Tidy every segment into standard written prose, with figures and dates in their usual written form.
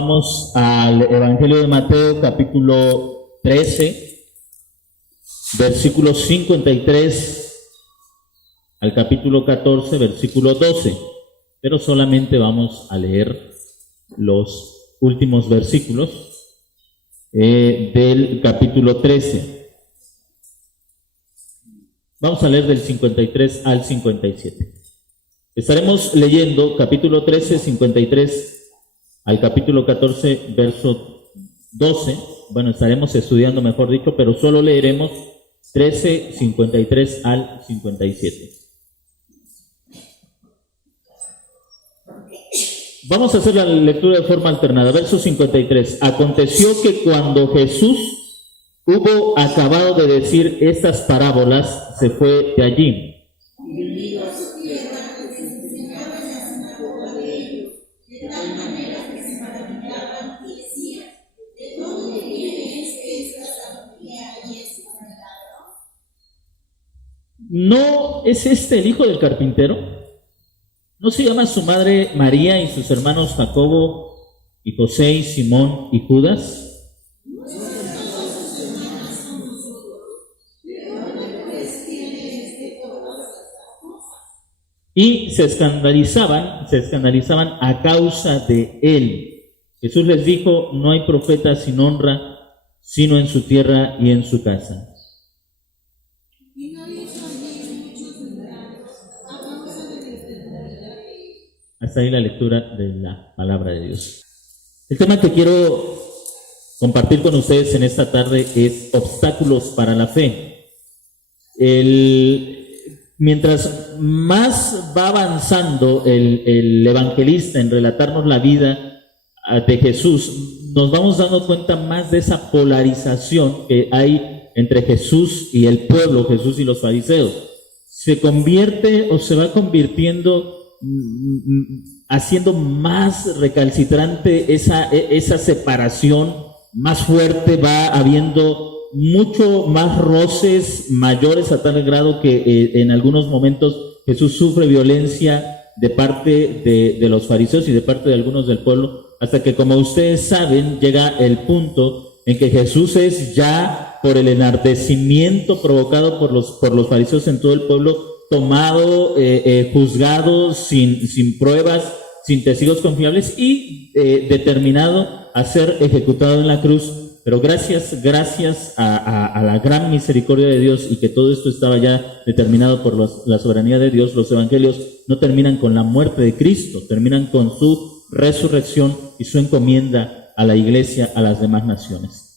Vamos al Evangelio de Mateo, capítulo 13, versículos 53 al capítulo 14, versículo 12. Pero solamente vamos a leer los últimos versículos del capítulo 13. Vamos a leer del 53 al 57. Estaremos leyendo capítulo 13, 53 al capítulo 14, verso 12. Bueno, estaremos estudiando, mejor dicho, pero solo leeremos 13, 53 al 57. Vamos a hacer la lectura de forma alternada. Verso 53. Aconteció que cuando Jesús hubo acabado de decir estas parábolas, se fue de allí. ¿No es este el hijo del carpintero? ¿No se llama su madre María y sus hermanos Jacobo y José y Simón y Judas? Y se escandalizaban a causa de él. Jesús les dijo: no hay profeta sin honra, sino en su tierra y en su casa. Hasta ahí la lectura de la palabra de Dios. El tema que quiero compartir con ustedes en esta tarde es obstáculos para la fe. Mientras más va avanzando el evangelista en relatarnos la vida de Jesús, nos vamos dando cuenta más de esa polarización que hay entre Jesús y el pueblo, Jesús y los fariseos. Se convierte o se va convirtiendo, haciendo más recalcitrante esa separación, más fuerte, va habiendo mucho más roces mayores a tal grado que en algunos momentos Jesús sufre violencia de parte de los fariseos y de parte de algunos del pueblo, hasta que, como ustedes saben, llega el punto en que Jesús es ya, por el enardecimiento provocado por los fariseos en todo el pueblo, tomado, juzgado sin pruebas, sin testigos confiables y determinado a ser ejecutado en la cruz. Pero gracias a la gran misericordia de Dios y que todo esto estaba ya determinado por la soberanía de Dios, los evangelios no terminan con la muerte de Cristo, terminan con su resurrección y su encomienda a la iglesia, a las demás naciones.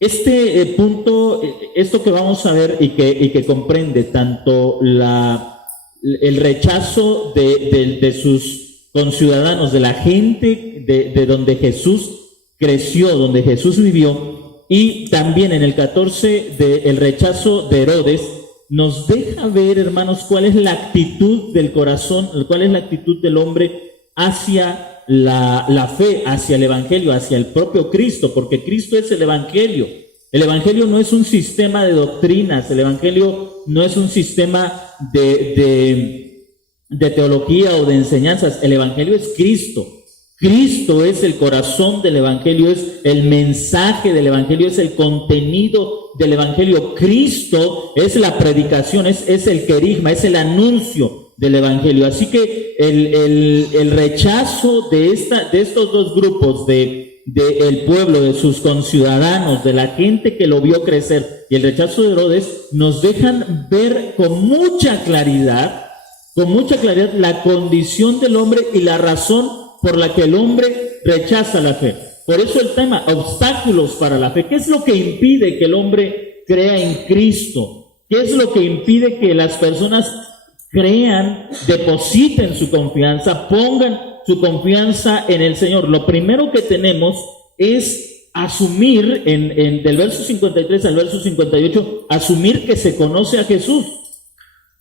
Este punto, esto que vamos a ver y que comprende tanto el rechazo de sus conciudadanos, de la gente de donde Jesús creció, donde Jesús vivió, y también en el 14 el rechazo de Herodes, nos deja ver, hermanos, cuál es la actitud del corazón, cuál es la actitud del hombre hacia la fe, hacia el evangelio, hacia el propio Cristo, porque Cristo es el evangelio. El evangelio no es un sistema de doctrinas, el evangelio no es un sistema de teología o de enseñanzas. El evangelio es Cristo. Cristo es el corazón del evangelio, es el mensaje del evangelio, es el contenido del evangelio. Cristo es la predicación, es el querigma, es el anuncio del evangelio. Así que el rechazo de estos dos grupos, del pueblo, de sus conciudadanos, de la gente que lo vio crecer, y el rechazo de Herodes, nos dejan ver con mucha claridad la condición del hombre y la razón por la que el hombre rechaza la fe. Por eso el tema, obstáculos para la fe. ¿Qué es lo que impide que el hombre crea en Cristo? ¿Qué es lo que impide que las personas crean, depositen su confianza, pongan su confianza en el Señor? Lo primero que tenemos es asumir, del verso 53 al verso 58, asumir que se conoce a Jesús.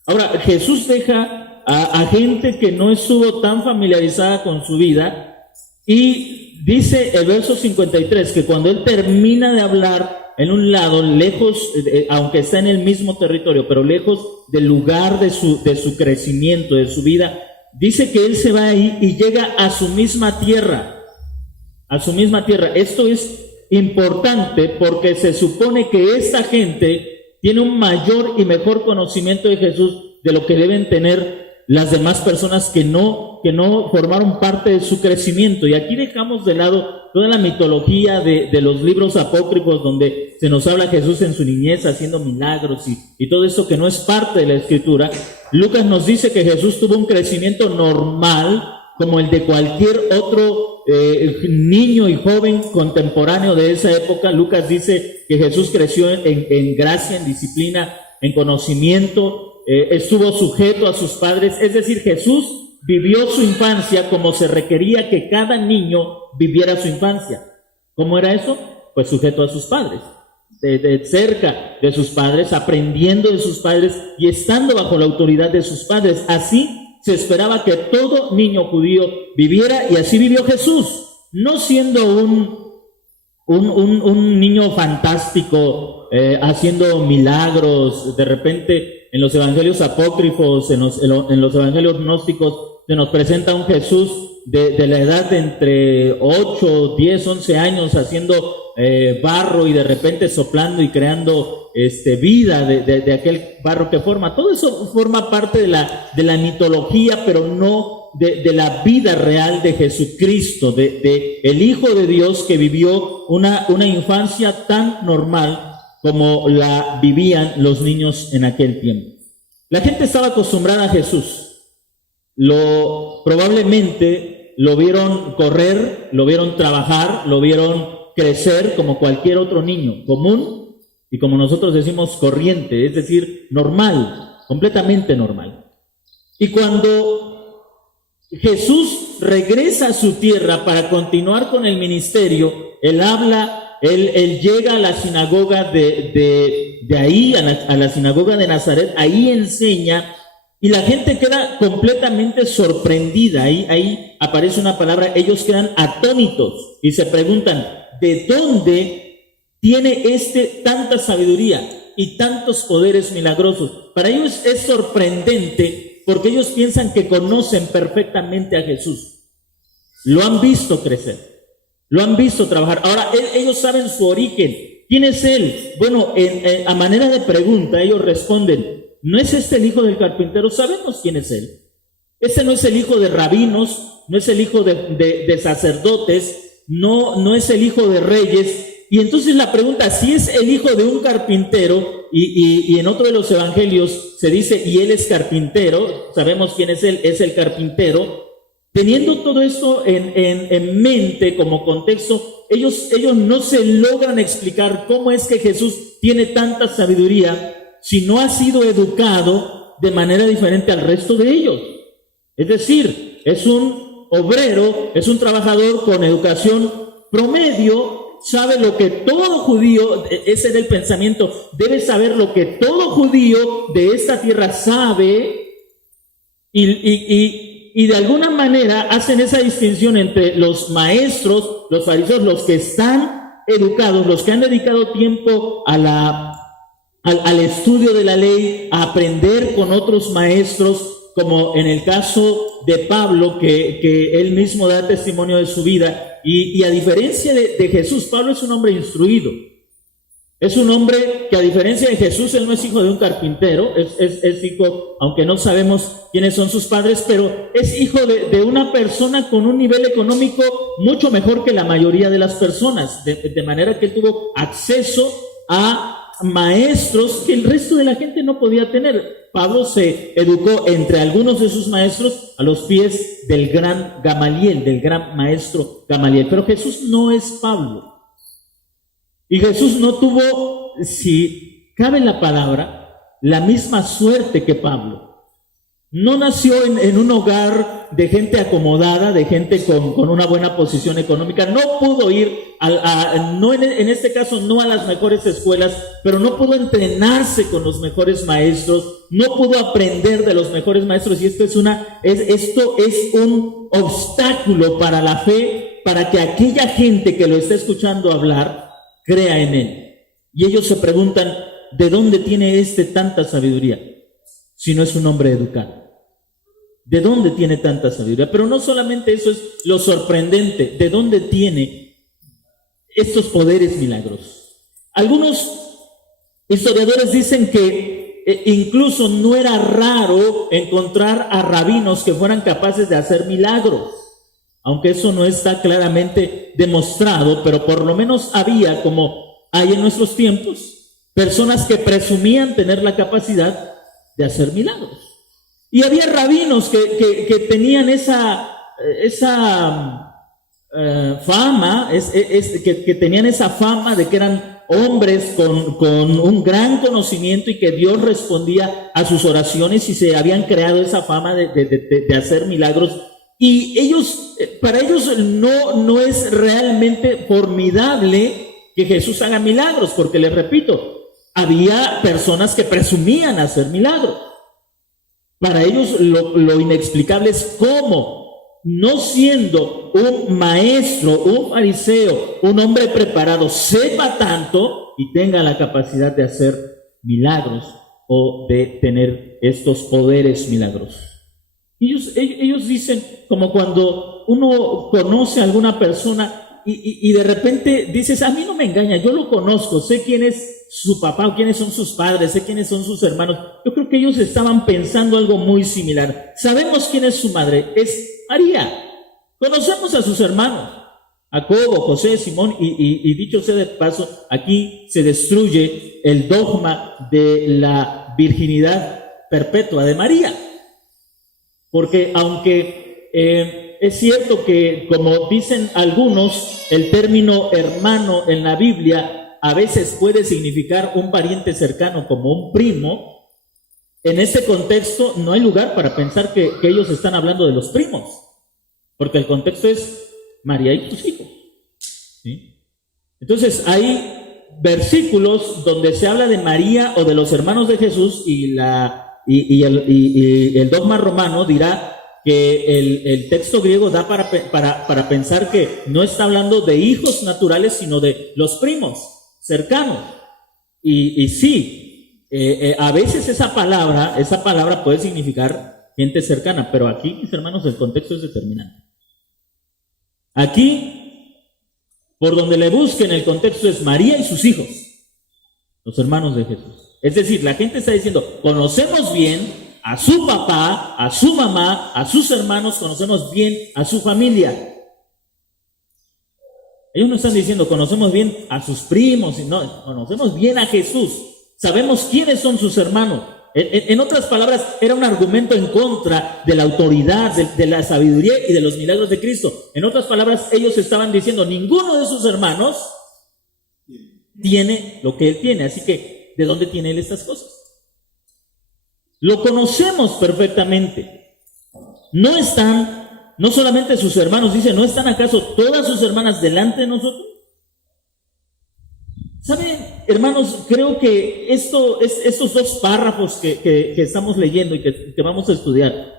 Ahora, Jesús deja a gente que no estuvo tan familiarizada con su vida, y dice el verso 53 que cuando él termina de hablar en un lado, lejos, aunque está en el mismo territorio, pero lejos del lugar de su crecimiento, de su vida, dice que él se va ahí y llega a su misma tierra, a su misma tierra. Esto es importante porque se supone que esta gente tiene un mayor y mejor conocimiento de Jesús de lo que deben tener las demás personas que no formaron parte de su crecimiento. Y aquí dejamos de lado toda la mitología de los libros apócrifos donde se nos habla Jesús en su niñez haciendo milagros y todo eso que no es parte de la Escritura. Lucas nos dice que Jesús tuvo un crecimiento normal como el de cualquier otro niño y joven contemporáneo de esa época. Lucas dice que Jesús creció en gracia, en disciplina, en conocimiento, estuvo sujeto a sus padres. Es decir, Jesús vivió su infancia como se requería que cada niño viviera su infancia. ¿Cómo era eso? Pues sujeto a sus padres, de cerca de sus padres, aprendiendo de sus padres y estando bajo la autoridad de sus padres. Así se esperaba que todo niño judío viviera, y así vivió Jesús, no siendo un niño fantástico, haciendo milagros. De repente en los evangelios apócrifos, en los evangelios gnósticos, se nos presenta un Jesús de la edad de entre 8, 10, 11 años haciendo barro y de repente soplando y creando vida de aquel barro que forma. Todo eso forma parte de la mitología, pero no de la vida real de Jesucristo, de el Hijo de Dios que vivió una infancia tan normal como la vivían los niños en aquel tiempo. La gente estaba acostumbrada a Jesús. Probablemente lo vieron correr, lo vieron trabajar, lo vieron crecer como cualquier otro niño común y, como nosotros decimos, corriente, es decir, normal, completamente normal. Y cuando Jesús regresa a su tierra para continuar con el ministerio, él llega a la sinagoga de ahí, a la sinagoga de Nazaret, ahí enseña. Y la gente queda completamente sorprendida. Ahí aparece una palabra, ellos quedan atónitos y se preguntan, ¿de dónde tiene tanta sabiduría y tantos poderes milagrosos? Para ellos es sorprendente porque ellos piensan que conocen perfectamente a Jesús. Lo han visto crecer, lo han visto trabajar. Ahora, ellos saben su origen. ¿Quién es él? Bueno, a manera de pregunta, ellos responden, ¿no es este el hijo del carpintero? Sabemos quién es él. Este no es el hijo de rabinos, no es el hijo de sacerdotes, no es el hijo de reyes. Y entonces la pregunta, si es el hijo de un carpintero, y en otro de los evangelios se dice, y él es carpintero, sabemos quién es él, es el carpintero. Teniendo todo esto en mente como contexto, ellos no se logran explicar cómo es que Jesús tiene tanta sabiduría si no ha sido educado de manera diferente al resto de ellos. Es decir, es un obrero, es un trabajador con educación promedio, sabe lo que todo judío, ese era el pensamiento, debe saber lo que todo judío de esta tierra sabe, y de alguna manera hacen esa distinción entre los maestros, los fariseos, los que están educados, los que han dedicado tiempo al estudio de la ley, a aprender con otros maestros, como en el caso de Pablo, que él mismo da testimonio de su vida. Y a diferencia de Jesús, Pablo es un hombre instruido. Es un hombre que, a diferencia de Jesús, él no es hijo de un carpintero, es hijo, aunque no sabemos quiénes son sus padres, pero es hijo de una persona con un nivel económico mucho mejor que la mayoría de las personas, de manera que él tuvo acceso a maestros que el resto de la gente no podía tener. Pablo se educó entre algunos de sus maestros a los pies del gran Gamaliel, del gran maestro Gamaliel. Pero Jesús no es Pablo. Y Jesús no tuvo, si cabe la palabra, la misma suerte que Pablo. No nació en un hogar de gente acomodada, de gente con una buena posición económica. No pudo ir, en este caso, no a las mejores escuelas, pero no pudo entrenarse con los mejores maestros, no pudo aprender de los mejores maestros. Y esto es un obstáculo para la fe, para que aquella gente que lo está escuchando hablar crea en él. Y ellos se preguntan, ¿de dónde tiene tanta sabiduría? Si no es un hombre educado. ¿De dónde tiene tanta sabiduría? Pero no solamente eso es lo sorprendente, ¿de dónde tiene estos poderes milagrosos. Algunos historiadores dicen que incluso no era raro encontrar a rabinos que fueran capaces de hacer milagros, aunque eso no está claramente demostrado, pero por lo menos había, como hay en nuestros tiempos, personas que presumían tener la capacidad de hacer milagros. Y había rabinos que tenían esa fama, que tenían esa fama de que eran hombres con un gran conocimiento y que Dios respondía a sus oraciones, y se habían creado esa fama de hacer milagros. Y ellos, para ellos no es realmente formidable que Jesús haga milagros, porque les repito, había personas que presumían hacer milagros. Para ellos lo inexplicable es cómo, no siendo un maestro, un fariseo, un hombre preparado, sepa tanto y tenga la capacidad de hacer milagros o de tener estos poderes milagrosos. Ellos dicen, como cuando uno conoce a alguna persona y de repente dices, a mí no me engaña, yo lo conozco, sé quién es su papá o quiénes son sus padres, sé quiénes son sus hermanos. Yo creo que ellos estaban pensando algo muy similar. Sabemos quién es su madre, es María. Conocemos a sus hermanos, Jacobo, José, Simón, y dicho sea de paso, aquí se destruye el dogma de la virginidad perpetua de María. Porque aunque es cierto que, como dicen algunos, el término hermano en la Biblia a veces puede significar un pariente cercano como un primo, en este contexto no hay lugar para pensar que ellos están hablando de los primos, porque el contexto es María y sus hijos, ¿sí? Entonces hay versículos donde se habla de María o de los hermanos de Jesús, y el dogma romano dirá que el texto griego da para pensar que no está hablando de hijos naturales, sino de los primos cercanos. Y sí, a veces esa palabra puede significar gente cercana, pero aquí, mis hermanos, el contexto es determinante. Aquí, por donde le busquen, el contexto es María y sus hijos, los hermanos de Jesús. Es decir, la gente está diciendo, conocemos bien a su papá, a su mamá, a sus hermanos, conocemos bien a su familia. Ellos no están diciendo, conocemos bien a sus primos, no, conocemos bien a Jesús, sabemos quiénes son sus hermanos. En otras palabras, era un argumento en contra de la autoridad, de la sabiduría y de los milagros de Cristo. En otras palabras, ellos estaban diciendo, ninguno de sus hermanos tiene lo que él tiene, así que, ¿de dónde tiene él estas cosas? Lo conocemos perfectamente. No solamente sus hermanos, dice, ¿no están acaso todas sus hermanas delante de nosotros? ¿Saben, hermanos? Creo que estos dos párrafos que estamos leyendo y que vamos a estudiar,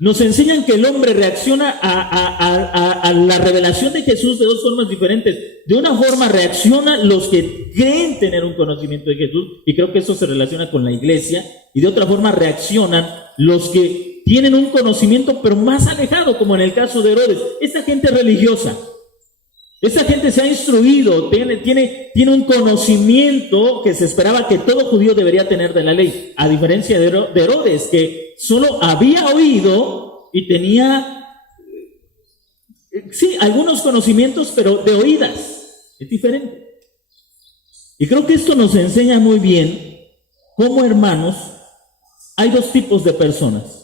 nos enseñan que el hombre reacciona a la revelación de Jesús de dos formas diferentes. De una forma reaccionan los que creen tener un conocimiento de Jesús, y creo que eso se relaciona con la iglesia, y de otra forma reaccionan los que tienen un conocimiento pero más alejado, como en el caso de Herodes. Esta gente religiosa, esta gente se ha instruido, tiene un conocimiento que se esperaba que todo judío debería tener de la ley, a diferencia de Herodes, que solo había oído y tenía, sí, algunos conocimientos, pero de oídas. Es diferente. Y creo que esto nos enseña muy bien cómo, hermanos, hay dos tipos de personas.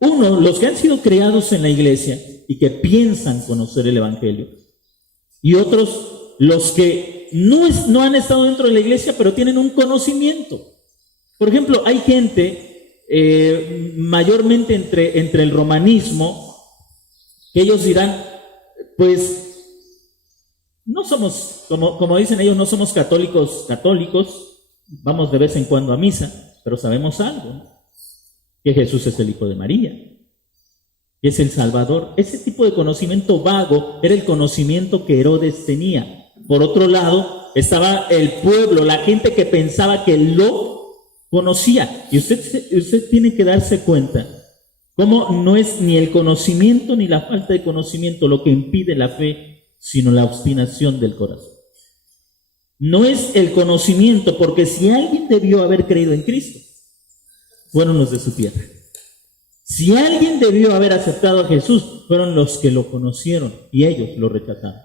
Uno, los que han sido criados en la iglesia y que piensan conocer el evangelio. Y otros, los que no han estado dentro de la iglesia, pero tienen un conocimiento. Por ejemplo, hay gente, mayormente entre el romanismo, que ellos dirán, pues, no somos, como dicen ellos, no somos católicos, vamos de vez en cuando a misa, pero sabemos algo, que Jesús es el hijo de María, que es el Salvador. Ese tipo de conocimiento vago era el conocimiento que Herodes tenía. Por otro lado, estaba el pueblo, la gente que pensaba que lo conocía. Y usted tiene que darse cuenta cómo no es ni el conocimiento ni la falta de conocimiento lo que impide la fe sino la obstinación del corazón. No es el conocimiento, porque si alguien debió haber creído en Cristo, fueron los de su tierra. Si alguien debió haber aceptado a Jesús, fueron los que lo conocieron y ellos lo rechazaron.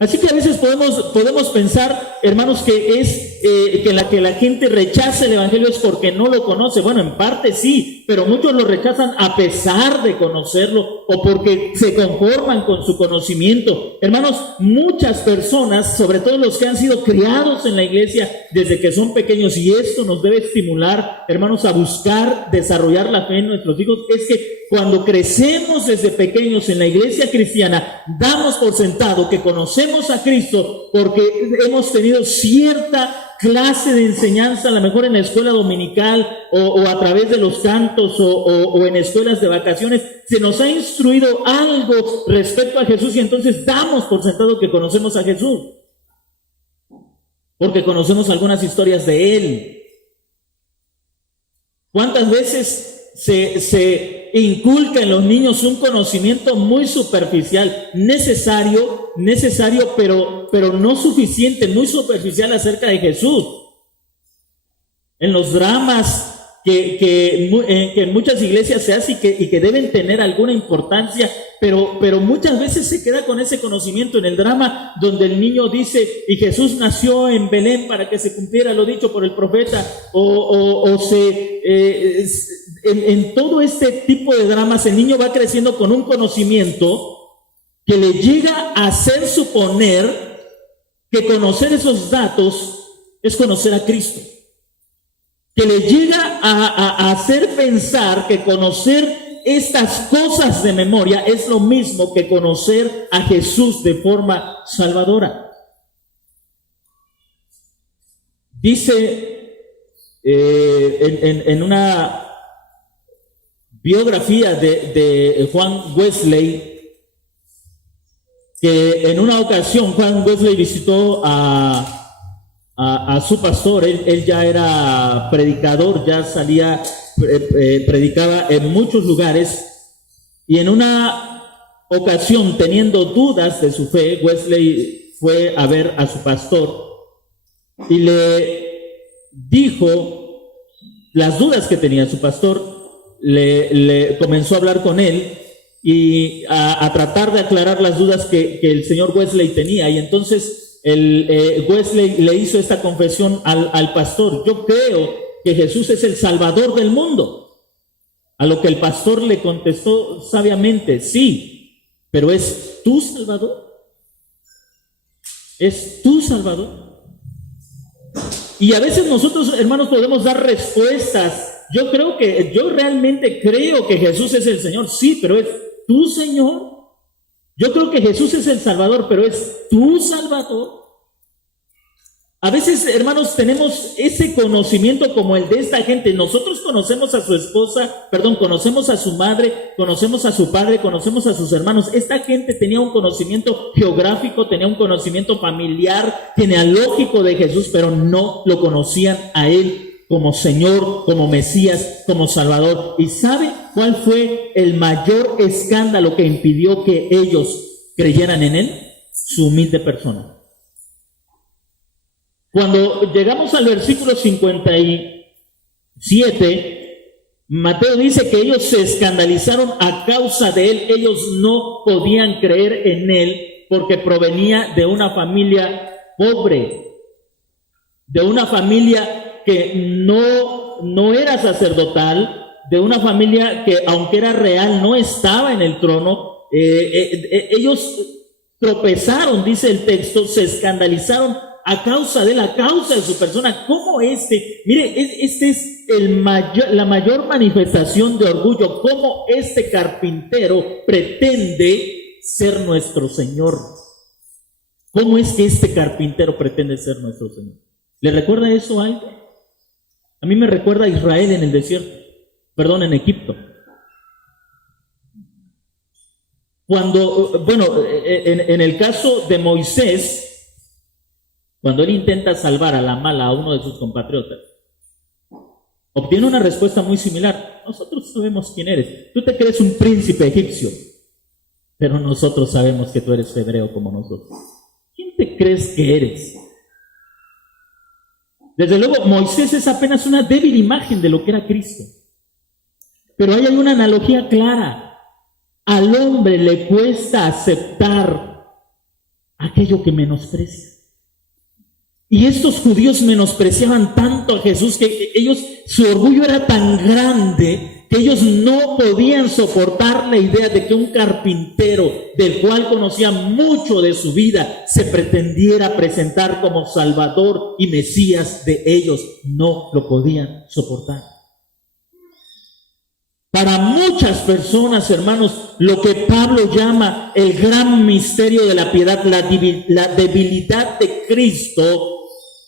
Así que a veces podemos pensar, hermanos, que la gente rechaza el Evangelio es porque no lo conoce. Bueno, en parte sí, pero muchos lo rechazan a pesar de conocerlo o porque se conforman con su conocimiento. Hermanos, muchas personas, sobre todo los que han sido criados en la iglesia desde que son pequeños, y esto nos debe estimular, hermanos, a buscar desarrollar la fe en nuestros hijos, es que cuando crecemos desde pequeños en la iglesia cristiana, damos por sentado que conocemos a Cristo porque hemos tenido cierta clase de enseñanza, a lo mejor en la escuela dominical o a través de los cantos o en escuelas de vacaciones. Se nos ha instruido algo respecto a Jesús y entonces damos por sentado que conocemos a Jesús porque conocemos algunas historias de Él. ¿Cuántas veces se inculca en los niños un conocimiento muy superficial, necesario, pero no suficiente, muy superficial acerca de Jesús? En los dramas que en muchas iglesias se hace y que deben tener alguna importancia, pero muchas veces se queda con ese conocimiento en el drama donde el niño dice, y Jesús nació en Belén para que se cumpliera lo dicho por el profeta, en todo este tipo de dramas el niño va creciendo con un conocimiento que le llega a hacer suponer que conocer esos datos es conocer a Cristo, que le llega a hacer pensar que conocer estas cosas de memoria es lo mismo que conocer a Jesús de forma salvadora. Dice en una biografía de Juan Wesley que en una ocasión Juan Wesley visitó a su pastor. Él ya era predicador, ya salía, predicaba en muchos lugares, y en una ocasión, teniendo dudas de su fe, Wesley fue a ver a su pastor y le dijo las dudas que tenía su pastor. Le comenzó a hablar con él y a tratar de aclarar las dudas que el señor Wesley tenía, y entonces Wesley le hizo esta confesión al pastor: yo creo que Jesús es el Salvador del mundo. A lo que el pastor le contestó sabiamente: sí, pero ¿es tu Salvador? ¿Es tu Salvador? Y a veces nosotros, hermanos, podemos dar respuestas. Yo realmente creo que Jesús es el Señor, sí, pero ¿es tu Señor? Yo creo que Jesús es el Salvador, pero ¿es tu Salvador? A veces, hermanos, tenemos ese conocimiento como el de esta gente. Nosotros conocemos a su esposa, conocemos a su madre, conocemos a su padre, conocemos a sus hermanos. Esta gente tenía un conocimiento geográfico, tenía un conocimiento familiar, genealógico de Jesús, pero no lo conocían a Él como Señor, como Mesías, como Salvador. ¿Y sabe cuál fue el mayor escándalo que impidió que ellos creyeran en Él? Su humilde persona. Cuando llegamos al versículo 57, Mateo dice que ellos se escandalizaron a causa de Él. Ellos no podían creer en Él porque provenía de una familia pobre, de una familia que no era sacerdotal, de una familia que, aunque era real, no estaba en el trono. Ellos tropezaron, dice el texto, se escandalizaron a causa de su persona. ¿Cómo mire, este es la mayor manifestación de orgullo? ¿Cómo este carpintero pretende ser nuestro Señor? ¿Cómo es que este carpintero pretende ser nuestro Señor? ¿Le recuerda eso a algo? A mí me recuerda a Israel en el desierto, en Egipto. Cuando, en el caso de Moisés, cuando él intenta salvar a la mala a uno de sus compatriotas, obtiene una respuesta muy similar. Nosotros sabemos quién eres. Tú te crees un príncipe egipcio. pero nosotros sabemos que tú eres hebreo como nosotros. ¿Quién te crees que eres? Desde luego, Moisés es apenas una débil imagen de lo que era Cristo. Pero ahí hay una analogía clara. Al hombre le cuesta aceptar aquello que menosprecia. Y estos judíos menospreciaban tanto a Jesús que su orgullo era tan grande que ellos no podían soportar la idea de que un carpintero, del cual conocían mucho de su vida, se pretendiera presentar como Salvador y Mesías de ellos. No lo podían soportar. Para muchas personas, hermanos, lo que Pablo llama el gran misterio de la piedad, la debilidad de Cristo,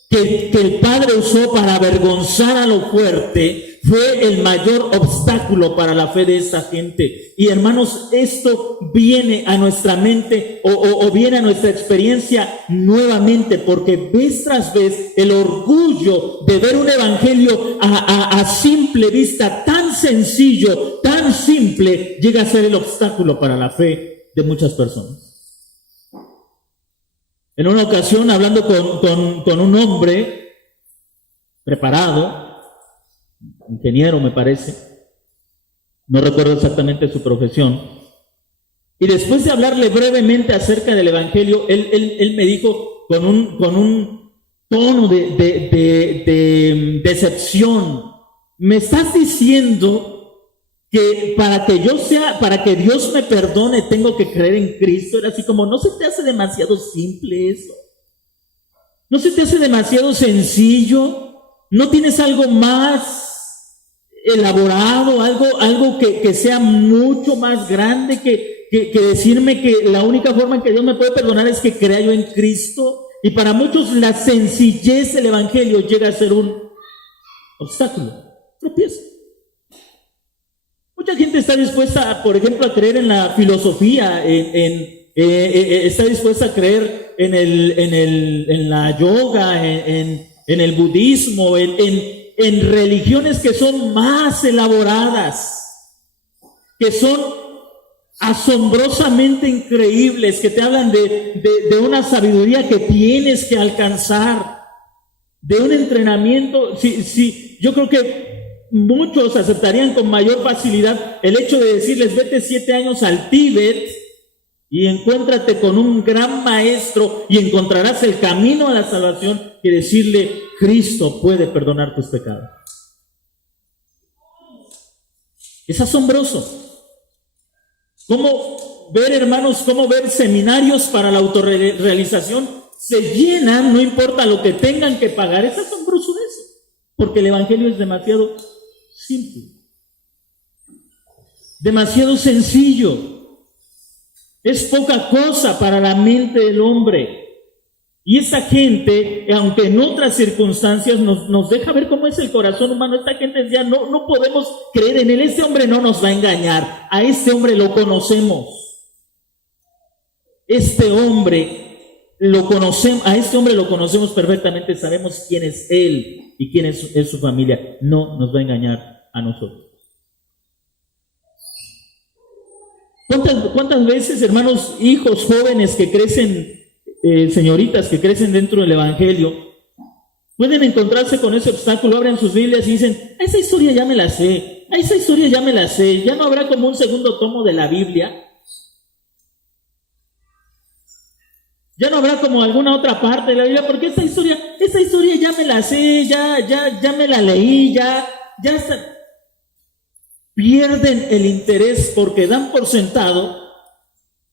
que el Padre usó para avergonzar a lo fuerte, fue el mayor obstáculo para la fe de esta gente. Y hermanos, esto viene a nuestra mente o viene a nuestra experiencia nuevamente, porque vez tras vez el orgullo de ver un evangelio a simple vista tan sencillo, tan simple, llega a ser el obstáculo para la fe de muchas personas. En una ocasión, hablando con un hombre preparado, ingeniero me parece, no recuerdo exactamente su profesión, y después de hablarle brevemente acerca del evangelio, él me dijo con un tono de decepción: ¿me estás diciendo que para que Dios me perdone, tengo que creer en Cristo? Era así como, ¿no se te hace demasiado simple eso? ¿No se te hace demasiado sencillo? ¿No tienes algo más elaborado, algo que sea mucho más grande que decirme que la única forma en que Dios me puede perdonar es que crea yo en Cristo? Y para muchos la sencillez del evangelio llega a ser un obstáculo, tropiezo. Mucha gente está dispuesta, por ejemplo, a creer en la filosofía, está dispuesta a creer en la yoga, en el budismo, en religiones que son más elaboradas, que son asombrosamente increíbles, que te hablan de una sabiduría que tienes que alcanzar, de un entrenamiento. Sí, yo creo que muchos aceptarían con mayor facilidad el hecho de decirles: vete 7 años al Tíbet y encuéntrate con un gran maestro y encontrarás el camino a la salvación, que decirle: Cristo puede perdonar tus pecados. Es asombroso. ¿Cómo ver, hermanos, cómo ver seminarios para la autorrealización se llenan, no importa lo que tengan que pagar? Es asombroso eso, porque el evangelio es demasiado simple, demasiado sencillo, es poca cosa para la mente del hombre. Y esa gente, aunque en otras circunstancias nos deja ver cómo es el corazón humano, esta gente decía: no podemos creer en él, este hombre no nos va a engañar, a este hombre lo conocemos, a este hombre lo conocemos perfectamente, sabemos quién es él y quién es su familia, no nos va a engañar a nosotros. ¿Cuántas veces, hermanos, hijos jóvenes que crecen, señoritas que crecen dentro del evangelio, pueden encontrarse con ese obstáculo? Abren sus Biblias y dicen: esa historia ya me la sé, ya no habrá como un segundo tomo de la Biblia, ya no habrá como alguna otra parte de la Biblia, porque esa historia ya me la sé, ya me la leí, ya está. Pierden el interés porque dan por sentado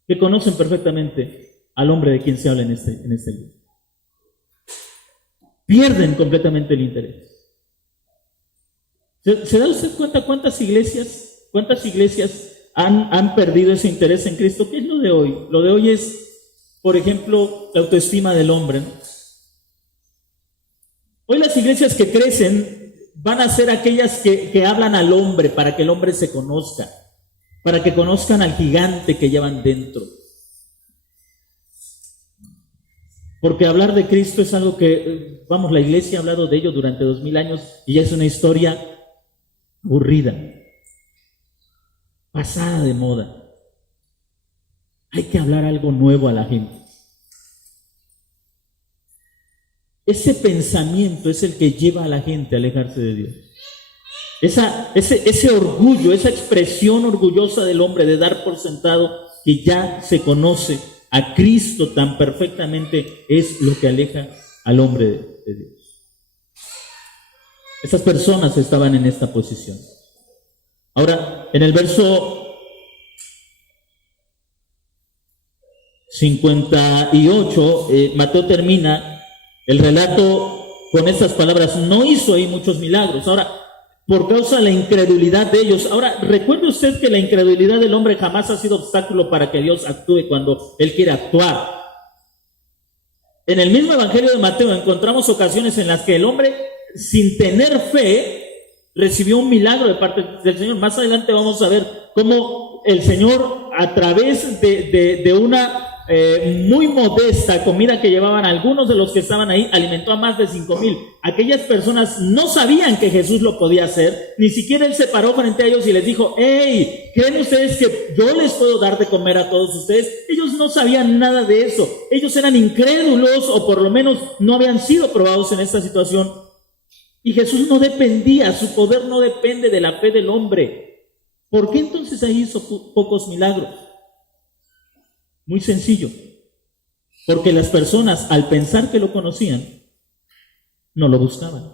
que conocen perfectamente al hombre de quien se habla en este libro. Pierden completamente el interés. ¿Se da usted cuenta cuántas iglesias han perdido ese interés en Cristo? ¿Qué es lo de hoy? Lo de hoy es, por ejemplo, la autoestima del hombre, ¿no? Hoy las iglesias que crecen van a ser aquellas que hablan al hombre para que el hombre se conozca, para que conozcan al gigante que llevan dentro. Porque hablar de Cristo es algo que, la iglesia ha hablado de ello durante 2000 años y ya es una historia aburrida, pasada de moda. Hay que hablar algo nuevo a la gente. Ese pensamiento es el que lleva a la gente a alejarse de Dios. Ese orgullo, esa expresión orgullosa del hombre de dar por sentado que ya se conoce a Cristo tan perfectamente, es lo que aleja al hombre de Dios. Esas personas estaban en esta posición. Ahora, en el verso 58, Mateo termina el relato con estas palabras: no hizo ahí muchos milagros. Ahora, por causa de la incredulidad de ellos. Ahora, recuerde usted que la incredulidad del hombre jamás ha sido obstáculo para que Dios actúe cuando Él quiere actuar. En el mismo Evangelio de Mateo encontramos ocasiones en las que el hombre, sin tener fe, recibió un milagro de parte del Señor. Más adelante vamos a ver cómo el Señor, a través de una muy modesta comida que llevaban algunos de los que estaban ahí, alimentó a más de 5,000. Aquellas personas no sabían que Jesús lo podía hacer, ni siquiera Él se paró frente a ellos y les dijo: hey, ¿creen ustedes que yo les puedo dar de comer a todos ustedes? Ellos no sabían nada de eso. Ellos eran incrédulos, o por lo menos no habían sido probados en esta situación. Y Jesús no dependía, su poder no depende de la fe del hombre. ¿Por qué entonces ahí hizo pocos milagros? Muy sencillo, porque las personas, al pensar que lo conocían, no lo buscaban.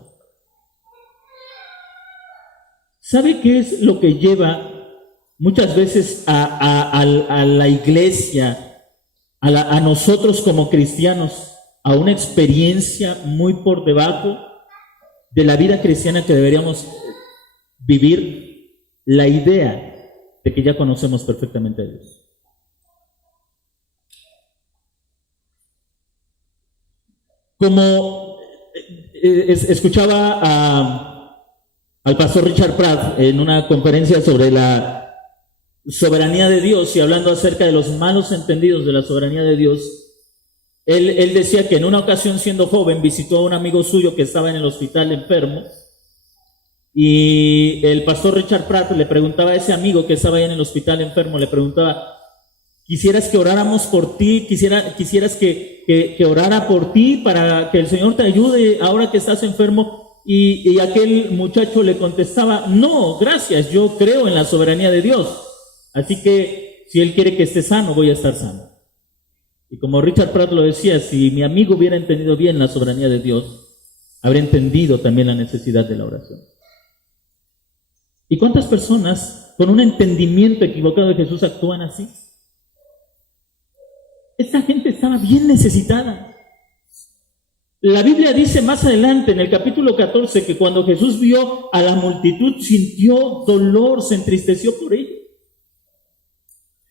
¿Sabe qué es lo que lleva muchas veces a la iglesia, a nosotros como cristianos, a una experiencia muy por debajo de la vida cristiana que deberíamos vivir? La idea de que ya conocemos perfectamente a Dios. Como escuchaba al pastor Richard Pratt en una conferencia sobre la soberanía de Dios, y hablando acerca de los malos entendidos de la soberanía de Dios, él decía que en una ocasión, siendo joven, visitó a un amigo suyo que estaba en el hospital enfermo, y el pastor Richard Pratt le preguntaba a ese amigo que estaba ahí en el hospital enfermo, le preguntaba: ¿quisieras que oráramos por ti? ¿Quisieras que orara por ti para que el Señor te ayude ahora que estás enfermo? Y aquel muchacho le contestaba: no, gracias, yo creo en la soberanía de Dios, así que si Él quiere que esté sano, voy a estar sano. Y como Richard Pratt lo decía, si mi amigo hubiera entendido bien la soberanía de Dios, habría entendido también la necesidad de la oración. ¿Y cuántas personas con un entendimiento equivocado de Jesús actúan así? Esta gente estaba bien necesitada. La Biblia dice más adelante, en el capítulo 14, que cuando Jesús vio a la multitud, sintió dolor, se entristeció por ello.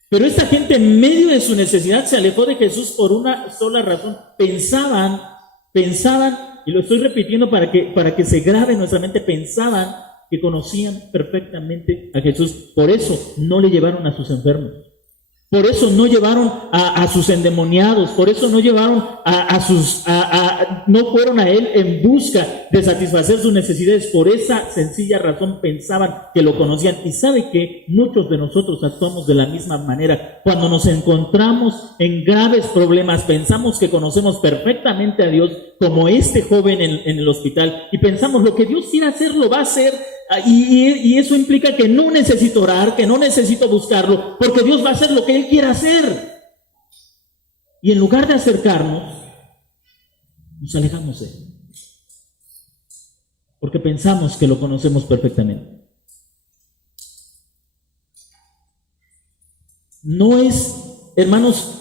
Pero esta gente, en medio de su necesidad, se alejó de Jesús por una sola razón. Pensaban, y lo estoy repitiendo para que se grabe en nuestra mente, pensaban que conocían perfectamente a Jesús. Por eso no le llevaron a sus enfermos. Por eso no llevaron a sus endemoniados, por eso no llevaron no fueron a Él en busca de satisfacer sus necesidades. Por esa sencilla razón pensaban que lo conocían. Y sabe que muchos de nosotros actuamos de la misma manera. Cuando nos encontramos en graves problemas, pensamos que conocemos perfectamente a Dios, como este joven en el hospital, y pensamos: lo que Dios quiere hacer, lo va a hacer. Y eso implica que no necesito orar, que no necesito buscarlo, porque Dios va a hacer lo que Él quiera hacer. Y en lugar de acercarnos, nos alejamos de Él, porque pensamos que lo conocemos perfectamente. No es, hermanos,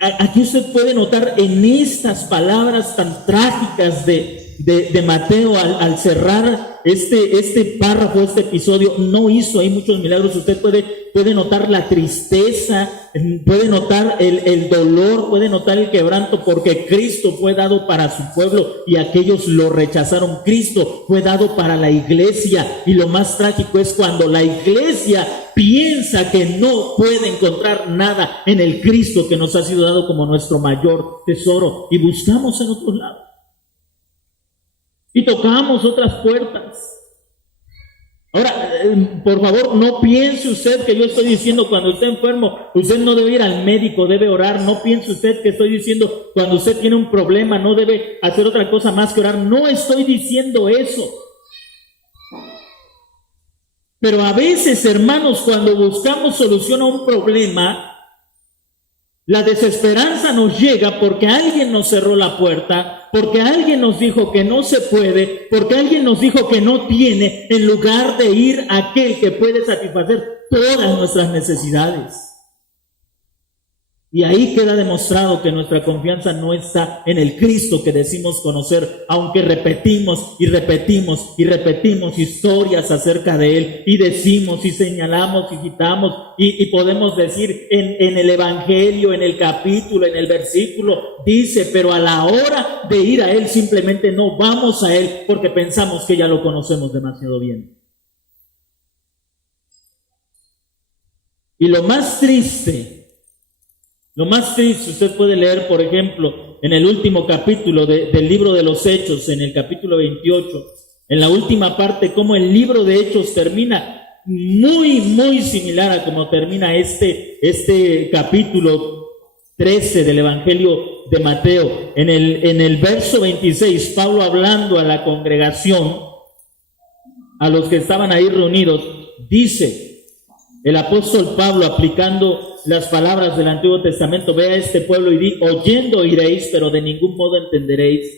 aquí usted puede notar en estas palabras tan trágicas de Mateo al cerrar este párrafo, este episodio: no hizo ahí muchos milagros. Usted puede notar la tristeza, puede notar el dolor, puede notar el quebranto, porque Cristo fue dado para su pueblo y aquellos lo rechazaron. Cristo fue dado para la iglesia, y lo más trágico es cuando la iglesia piensa que no puede encontrar nada en el Cristo que nos ha sido dado como nuestro mayor tesoro, y buscamos en otros lados y tocamos otras puertas. Ahora, por favor, no piense usted que yo estoy diciendo cuando esté enfermo, usted no debe ir al médico, debe orar. No piense usted que estoy diciendo cuando usted tiene un problema, no debe hacer otra cosa más que orar. No estoy diciendo eso. Pero a veces, hermanos, cuando buscamos solución a un problema, la desesperanza nos llega porque alguien nos cerró la puerta, porque alguien nos dijo que no se puede, porque alguien nos dijo que no tiene, en lugar de ir a aquel que puede satisfacer todas nuestras necesidades. Y ahí queda demostrado que nuestra confianza no está en el Cristo que decimos conocer, aunque repetimos y repetimos y repetimos historias acerca de Él, y decimos y señalamos y citamos y podemos decir en el Evangelio, en el capítulo, en el versículo, dice, pero a la hora de ir a Él simplemente no vamos a Él porque pensamos que ya lo conocemos demasiado bien. Y lo más triste, usted puede leer, por ejemplo, en el último capítulo del libro de los Hechos, en el capítulo 28, en la última parte, cómo el libro de Hechos termina muy, muy similar a como termina este capítulo 13 del Evangelio de Mateo. En el verso 26, Pablo hablando a la congregación, a los que estaban ahí reunidos, dice el apóstol Pablo, aplicando las palabras del Antiguo Testamento: ve a este pueblo y di, oyendo oiréis, pero de ningún modo entenderéis,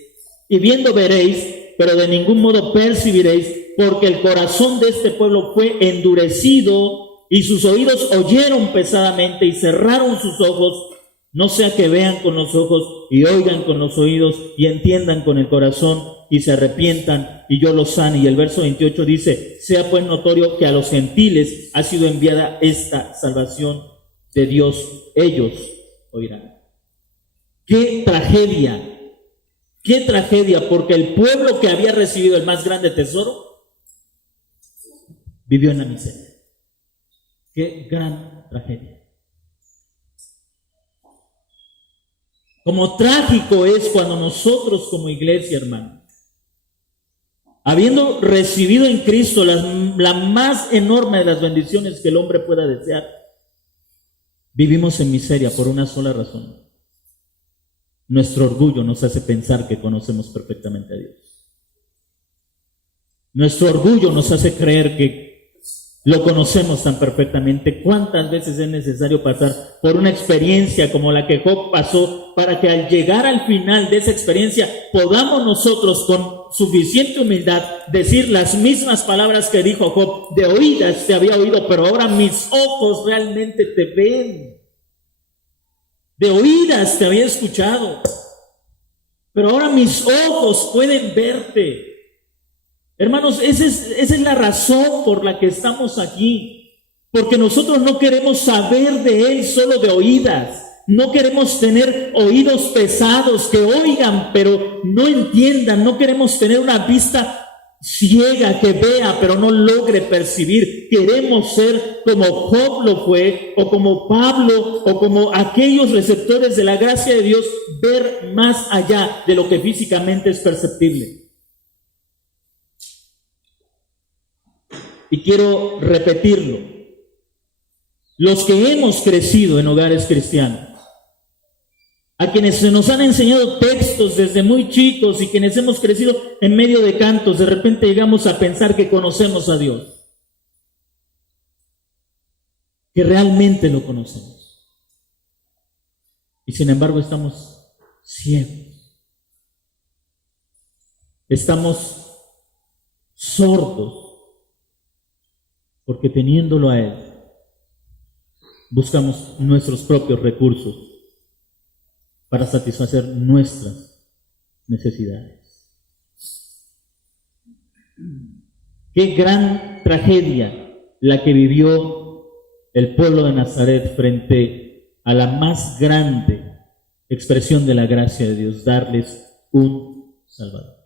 y viendo veréis, pero de ningún modo percibiréis, porque el corazón de este pueblo fue endurecido, y sus oídos oyeron pesadamente, y cerraron sus ojos, no sea que vean con los ojos, y oigan con los oídos, y entiendan con el corazón, y se arrepientan, y yo los sane. Y el verso 28 dice: sea pues notorio que a los gentiles ha sido enviada esta salvación de Dios, ellos oirán. ¡Qué tragedia! ¡Qué tragedia! Porque el pueblo que había recibido el más grande tesoro vivió en la miseria. ¡Qué gran tragedia! Como trágico es cuando nosotros como iglesia, hermano, habiendo recibido en Cristo la más enorme de las bendiciones que el hombre pueda desear, vivimos en miseria por una sola razón: nuestro orgullo nos hace pensar que conocemos perfectamente a Dios. Nuestro orgullo nos hace creer que lo conocemos tan perfectamente. ¿Cuántas veces es necesario pasar por una experiencia como la que Job pasó para que al llegar al final de esa experiencia podamos nosotros con suficiente humildad decir las mismas palabras que dijo Job: de oídas te había oído, pero ahora mis ojos realmente te ven. De oídas te había escuchado, pero ahora mis ojos pueden verte. Hermanos, esa es la razón por la que estamos aquí, porque nosotros no queremos saber de Él solo de oídas. No queremos tener oídos pesados que oigan pero no entiendan. No queremos tener una vista ciega que vea pero no logre percibir. Queremos ser como Job lo fue, o como Pablo, o como aquellos receptores de la gracia de Dios, ver más allá de lo que físicamente es perceptible. Y quiero repetirlo: los que hemos crecido en hogares cristianos, a quienes se nos han enseñado textos desde muy chicos y quienes hemos crecido en medio de cantos, de repente llegamos a pensar que conocemos a Dios, que realmente lo conocemos, y sin embargo estamos ciegos, estamos sordos, porque teniéndolo a Él, buscamos nuestros propios recursos para satisfacer nuestras necesidades. Qué gran tragedia la que vivió el pueblo de Nazaret frente a la más grande expresión de la gracia de Dios: darles un Salvador.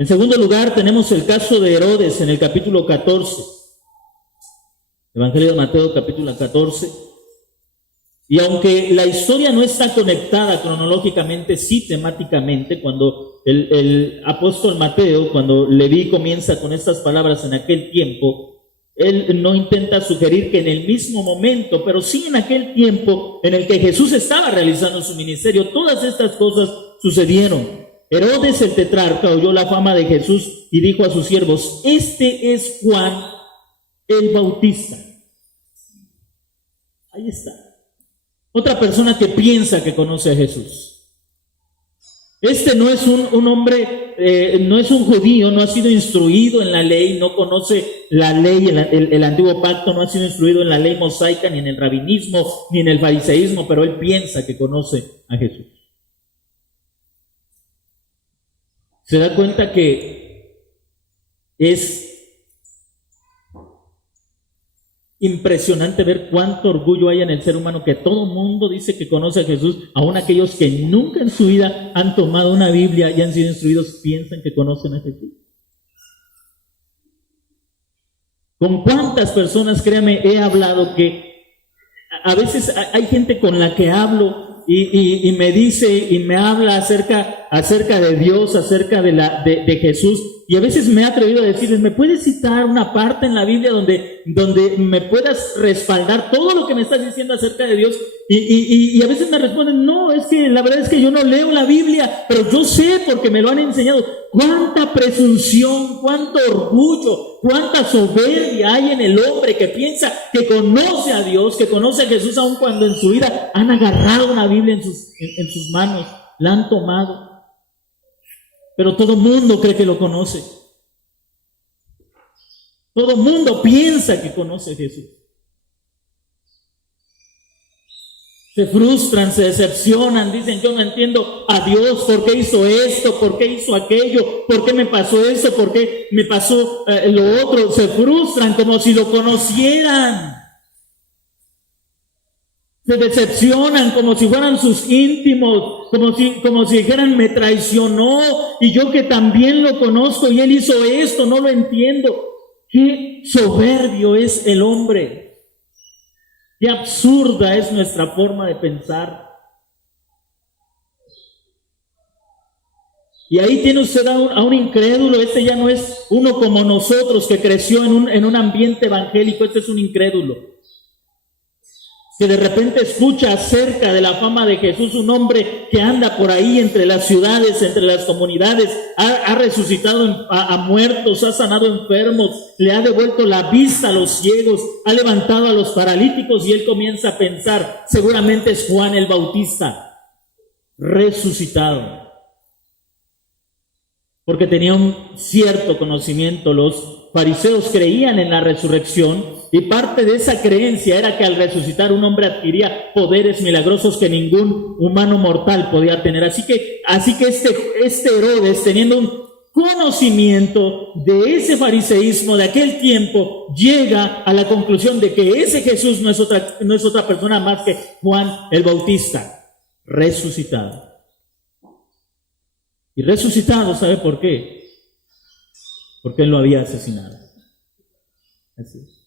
En segundo lugar, tenemos el caso de Herodes en el capítulo 14. Evangelio de Mateo, capítulo 14. Y aunque la historia no está conectada cronológicamente, sí temáticamente, cuando el apóstol Mateo, cuando Leví comienza con estas palabras en aquel tiempo, él no intenta sugerir que en el mismo momento, pero sí en aquel tiempo en el que Jesús estaba realizando su ministerio, todas estas cosas sucedieron. Herodes el tetrarca oyó la fama de Jesús y dijo a sus siervos: este es Juan el Bautista. Ahí está. Otra persona que piensa que conoce a Jesús. Este no es un hombre, no es un judío, no ha sido instruido en la ley, no conoce la ley, el antiguo pacto, no ha sido instruido en la ley mosaica, ni en el rabinismo, ni en el fariseísmo, pero él piensa que conoce a Jesús. Se da cuenta que es impresionante ver cuánto orgullo hay en el ser humano, que todo mundo dice que conoce a Jesús, aun aquellos que nunca en su vida han tomado una Biblia y han sido instruidos piensan que conocen a Jesús. ¿Con cuántas personas, créame, he hablado que a veces hay gente con la que hablo y me dice y me habla acerca de Dios, acerca de Jesús, y a veces me he atrevido a decirles: ¿me puedes citar una parte en la Biblia donde me puedas respaldar todo lo que me estás diciendo acerca de Dios? Y a veces me responden: no, es que la verdad es que yo no leo la Biblia, pero yo sé porque me lo han enseñado. Cuánta presunción, cuánto orgullo, cuánta soberbia hay en el hombre que piensa que conoce a Dios, que conoce a Jesús, aun cuando en su vida han agarrado una Biblia en sus manos, la han tomado. Pero todo mundo cree que lo conoce. Todo mundo piensa que conoce a Jesús. Se frustran, se decepcionan, dicen: yo no entiendo a Dios, ¿por qué hizo esto? ¿Por qué hizo aquello? ¿Por qué me pasó eso? ¿Por qué me pasó lo otro? Se frustran como si lo conocieran. Se decepcionan como si fueran sus íntimos, como si dijeran: me traicionó, y yo que también lo conozco y él hizo esto, no lo entiendo. Qué soberbio es el hombre. Qué absurda es nuestra forma de pensar. Y ahí tiene usted a un incrédulo. Este ya no es uno como nosotros que creció en un ambiente evangélico. Este es un incrédulo que de repente escucha acerca de la fama de Jesús, un hombre que anda por ahí entre las ciudades, entre las comunidades, ha resucitado a muertos, ha sanado enfermos, le ha devuelto la vista a los ciegos, ha levantado a los paralíticos, y él comienza a pensar: seguramente es Juan el Bautista resucitado. Porque tenía un cierto conocimiento. Los fariseos creían en la resurrección, y parte de esa creencia era que al resucitar un hombre adquiría poderes milagrosos que ningún humano mortal podía tener. Así que este Herodes, teniendo un conocimiento de ese fariseísmo de aquel tiempo, llega a la conclusión de que ese Jesús no es otra persona más que Juan el Bautista resucitado. Y resucitado, ¿sabe por qué? Porque él lo había asesinado. Así es.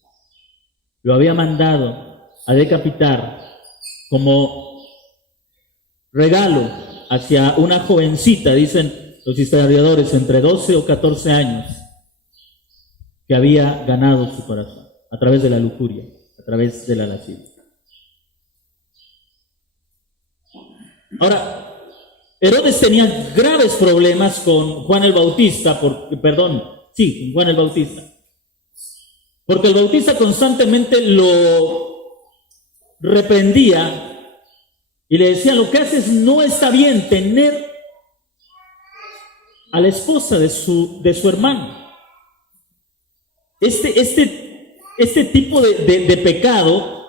Lo había mandado a decapitar como regalo hacia una jovencita, dicen los historiadores, entre 12 o 14 años, que había ganado su corazón a través de la lujuria, a través de la lascivia. Ahora, Herodes tenía graves problemas con Juan el Bautista, con Juan el Bautista. Porque el Bautista constantemente lo reprendía y le decía: lo que haces no está bien, tener a la esposa de su hermano. Este tipo de pecado,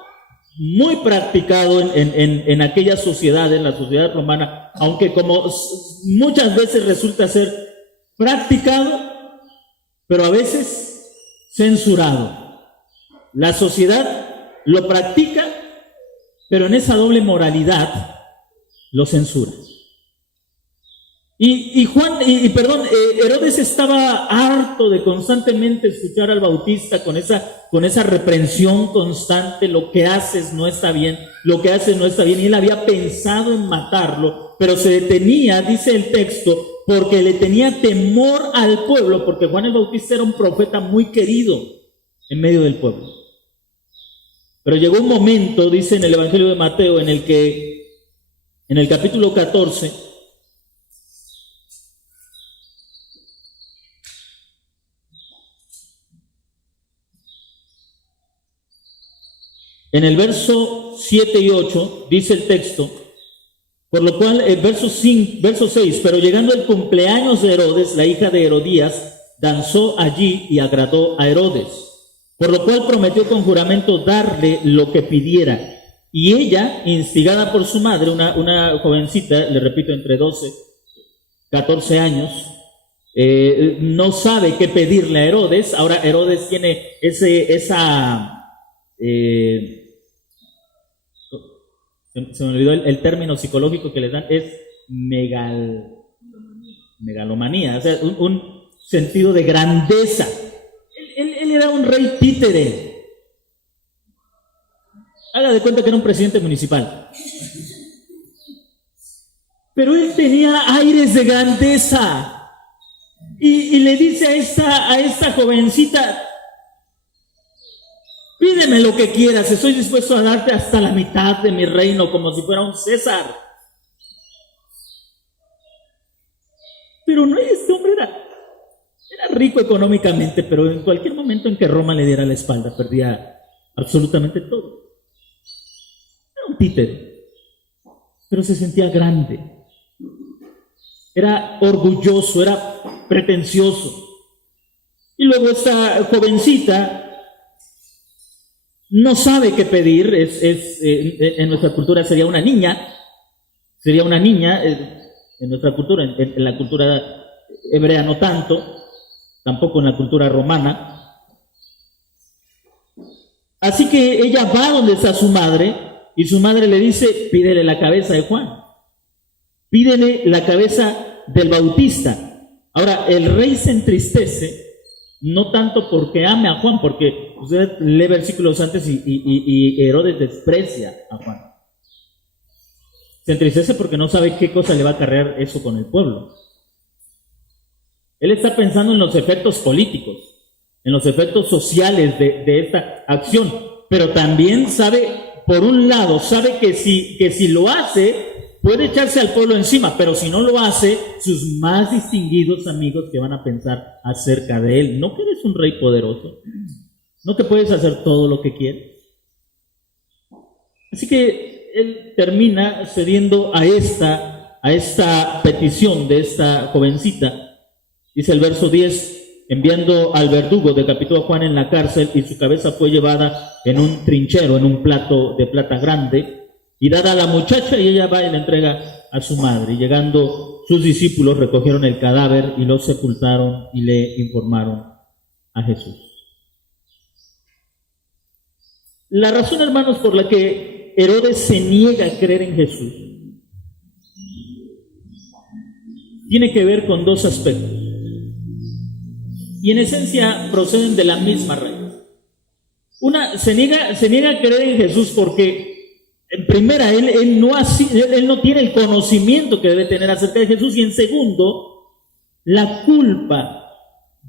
muy practicado en aquella sociedad, en la sociedad romana, aunque como muchas veces resulta ser practicado, pero a veces censurado. La sociedad lo practica, pero en esa doble moralidad lo censura. Herodes estaba harto de constantemente escuchar al Bautista con esa reprensión constante: lo que haces no está bien, lo que haces no está bien. Y él había pensado en matarlo, pero se detenía, dice el texto, porque le tenía temor al pueblo, porque Juan el Bautista era un profeta muy querido en medio del pueblo. Pero llegó un momento, dice en el Evangelio de Mateo, en el que, en el capítulo 14, en el verso 7 y 8, dice el texto, por lo cual, el verso 6, pero llegando el cumpleaños de Herodes, la hija de Herodías, danzó allí y agradó a Herodes, por lo cual prometió con juramento darle lo que pidiera. Y ella, instigada por su madre, una jovencita, le repito, entre 12, 14 años, no sabe qué pedirle a Herodes. Ahora Herodes tiene se me olvidó el término psicológico que les dan, es megalomanía, o sea, un sentido de grandeza. Él era un rey títere. Haga de cuenta que era un presidente municipal. Pero él tenía aires de grandeza. Y le dice a esta jovencita: pídeme lo que quieras, estoy dispuesto a darte hasta la mitad de mi reino, como si fuera un César. Pero no, este hombre era rico económicamente, pero en cualquier momento en que Roma le diera la espalda, perdía absolutamente todo. Era un títere, pero se sentía grande. Era orgulloso, era pretencioso. Y luego esta jovencita no sabe qué pedir. En nuestra cultura sería una niña, en nuestra cultura, en la cultura hebrea no tanto, tampoco en la cultura romana. Así que ella va donde está su madre, y su madre le dice: pídele la cabeza de Juan, pídele la cabeza del Bautista. Ahora, el rey se entristece, no tanto porque ame a Juan, porque usted lee versículos antes y Herodes desprecia a Juan. Se entristece porque no sabe qué cosa le va a acarrear eso con el pueblo. Él está pensando en los efectos políticos, en los efectos sociales de esta acción, pero también sabe, por un lado, sabe que si lo hace, puede echarse al pueblo encima, pero si no lo hace, sus más distinguidos amigos que van a pensar acerca de él. ¿No que eres un rey poderoso? ¿No que puedes hacer todo lo que quieres? Así que él termina cediendo a esta petición de esta jovencita. Dice el verso 10, enviando al verdugo, decapitó a Juan en la cárcel, y su cabeza fue llevada en un trinchero, en un plato de plata grande, y dada a la muchacha, y ella va y la entrega a su madre. Y llegando sus discípulos, recogieron el cadáver y lo sepultaron y le informaron a Jesús. La razón, hermanos, por la que Herodes se niega a creer en Jesús tiene que ver con dos aspectos, y en esencia proceden de la misma raíz. Una, se niega a creer en Jesús porque, en primera, él no tiene el conocimiento que debe tener acerca de Jesús, y en segundo, la culpa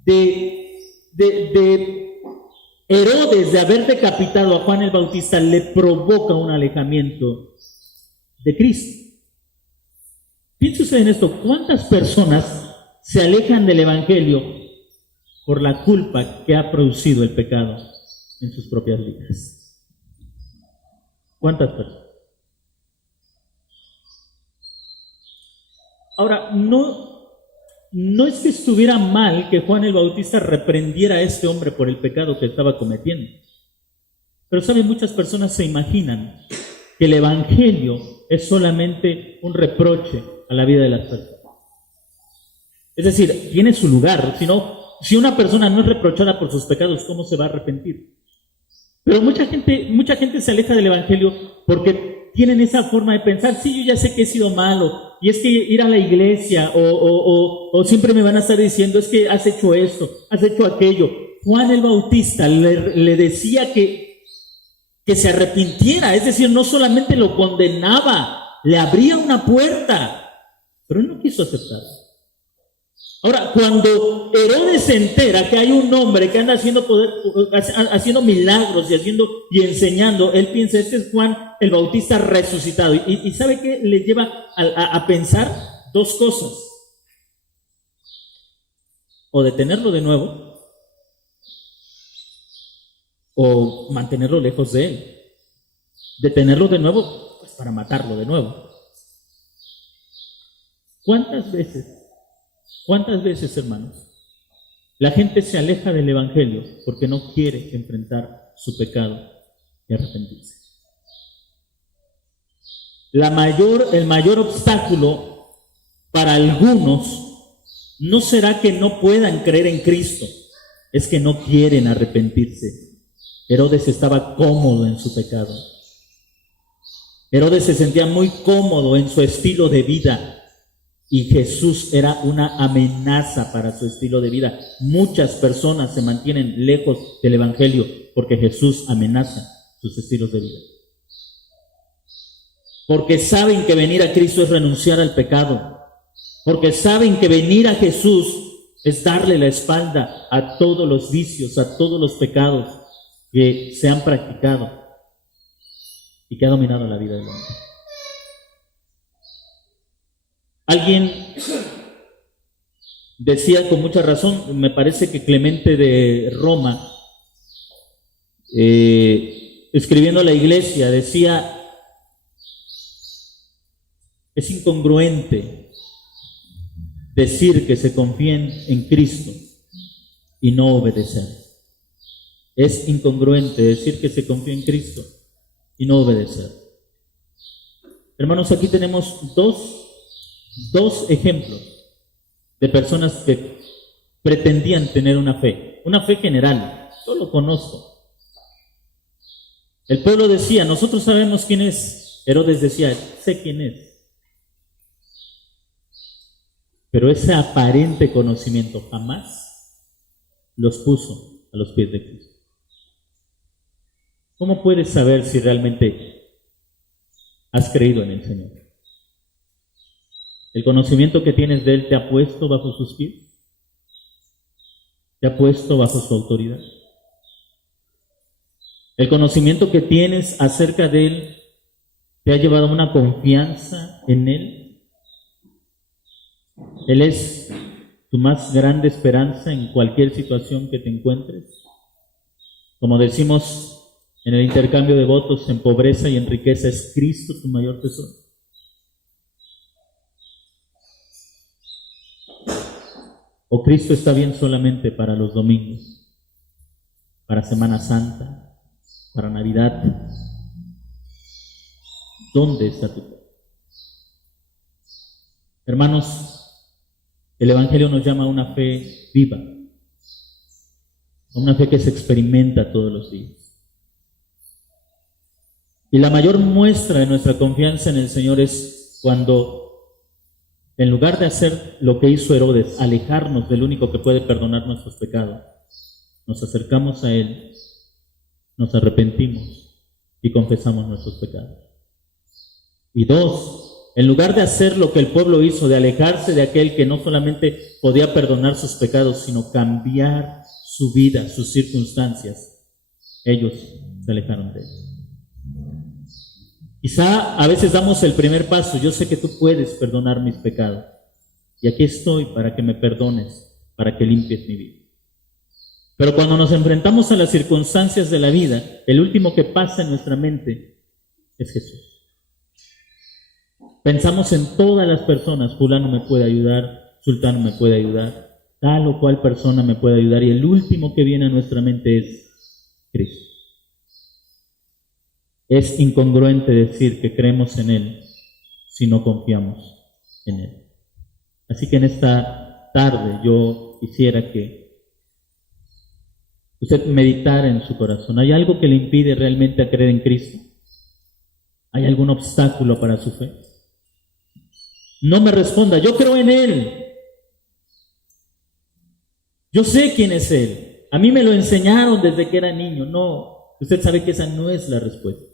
de Herodes de haber decapitado a Juan el Bautista le provoca un alejamiento de Cristo. Piense usted en esto: ¿cuántas personas se alejan del Evangelio por la culpa que ha producido el pecado en sus propias vidas? ¿Cuántas personas? Ahora, no es que estuviera mal que Juan el Bautista reprendiera a este hombre por el pecado que estaba cometiendo. Pero saben, muchas personas se imaginan que el Evangelio es solamente un reproche a la vida de las personas. Es decir, tiene su lugar. Si una persona no es reprochada por sus pecados, ¿cómo se va a arrepentir? Pero mucha gente se aleja del Evangelio porque tienen esa forma de pensar: sí, yo ya sé que he sido malo y es que ir a la iglesia, o siempre me van a estar diciendo, es que has hecho esto, has hecho aquello. Juan el Bautista le decía que se arrepintiera, es decir, no solamente lo condenaba, le abría una puerta, pero él no quiso aceptarlo. Ahora, cuando Herodes se entera que hay un hombre que anda haciendo milagros y enseñando, él piensa, este es Juan el Bautista resucitado. ¿Y sabe qué le lleva a pensar? Dos cosas. O detenerlo de nuevo, o mantenerlo lejos de él. Detenerlo de nuevo, pues para matarlo de nuevo. ¿Cuántas veces, hermanos, la gente se aleja del Evangelio porque no quiere enfrentar su pecado y arrepentirse? El mayor obstáculo para algunos no será que no puedan creer en Cristo, es que no quieren arrepentirse. Herodes estaba cómodo en su pecado. Herodes se sentía muy cómodo en su estilo de vida. Y Jesús era una amenaza para su estilo de vida. Muchas personas se mantienen lejos del Evangelio porque Jesús amenaza sus estilos de vida. Porque saben que venir a Cristo es renunciar al pecado. Porque saben que venir a Jesús es darle la espalda a todos los vicios, a todos los pecados que se han practicado y que ha dominado la vida del hombre. Alguien decía con mucha razón, me parece que Clemente de Roma, escribiendo a la iglesia, decía, es incongruente decir que se confíen en Cristo y no obedecer. Es incongruente decir que se confía en Cristo y no obedecer. Hermanos, aquí tenemos dos ejemplos de personas que pretendían tener una fe general. Yo lo conozco. El pueblo decía, nosotros sabemos quién es. Herodes decía, sé quién es. Pero ese aparente conocimiento jamás los puso a los pies de Cristo. ¿Cómo puedes saber si realmente has creído en el Señor? ¿El conocimiento que tienes de Él te ha puesto bajo sus pies? ¿Te ha puesto bajo su autoridad? ¿El conocimiento que tienes acerca de Él te ha llevado a una confianza en Él? ¿Él es tu más grande esperanza en cualquier situación que te encuentres? Como decimos en el intercambio de votos, en pobreza y en riqueza, ¿es Cristo tu mayor tesoro? ¿O Cristo está bien solamente para los domingos, para Semana Santa, para Navidad? ¿Dónde está tu fe? Hermanos, el Evangelio nos llama a una fe viva, a una fe que se experimenta todos los días. Y la mayor muestra de nuestra confianza en el Señor es cuando, en lugar de hacer lo que hizo Herodes, alejarnos del único que puede perdonar nuestros pecados, nos acercamos a Él, nos arrepentimos y confesamos nuestros pecados. Y dos, en lugar de hacer lo que el pueblo hizo, de alejarse de aquel que no solamente podía perdonar sus pecados, sino cambiar su vida, sus circunstancias, ellos se alejaron de Él. Quizá a veces damos el primer paso, yo sé que tú puedes perdonar mis pecados, y aquí estoy para que me perdones, para que limpies mi vida. Pero cuando nos enfrentamos a las circunstancias de la vida, el último que pasa en nuestra mente es Jesús. Pensamos en todas las personas, fulano me puede ayudar, sultano me puede ayudar, tal o cual persona me puede ayudar, y el último que viene a nuestra mente es Cristo. Es incongruente decir que creemos en Él si no confiamos en Él. Así que en esta tarde yo quisiera que usted meditara en su corazón. ¿Hay algo que le impide realmente a creer en Cristo? ¿Hay algún obstáculo para su fe? no me responda, yo creo en Él. Yo sé quién es Él. A mí me lo enseñaron desde que era niño. No, usted sabe que esa no es la respuesta.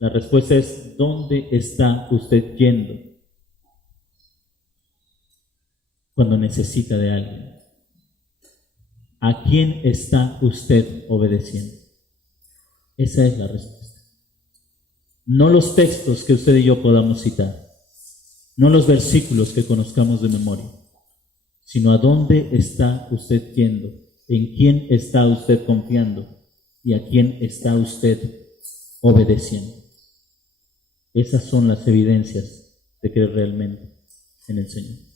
La respuesta es, ¿dónde está usted yendo cuando necesita de alguien? ¿A quién está usted obedeciendo? Esa es la respuesta. No los textos que usted y yo podamos citar, no los versículos que conozcamos de memoria, sino a dónde está usted yendo, en quién está usted confiando y a quién está usted obedeciendo. Esas son las evidencias de creer realmente en el Señor.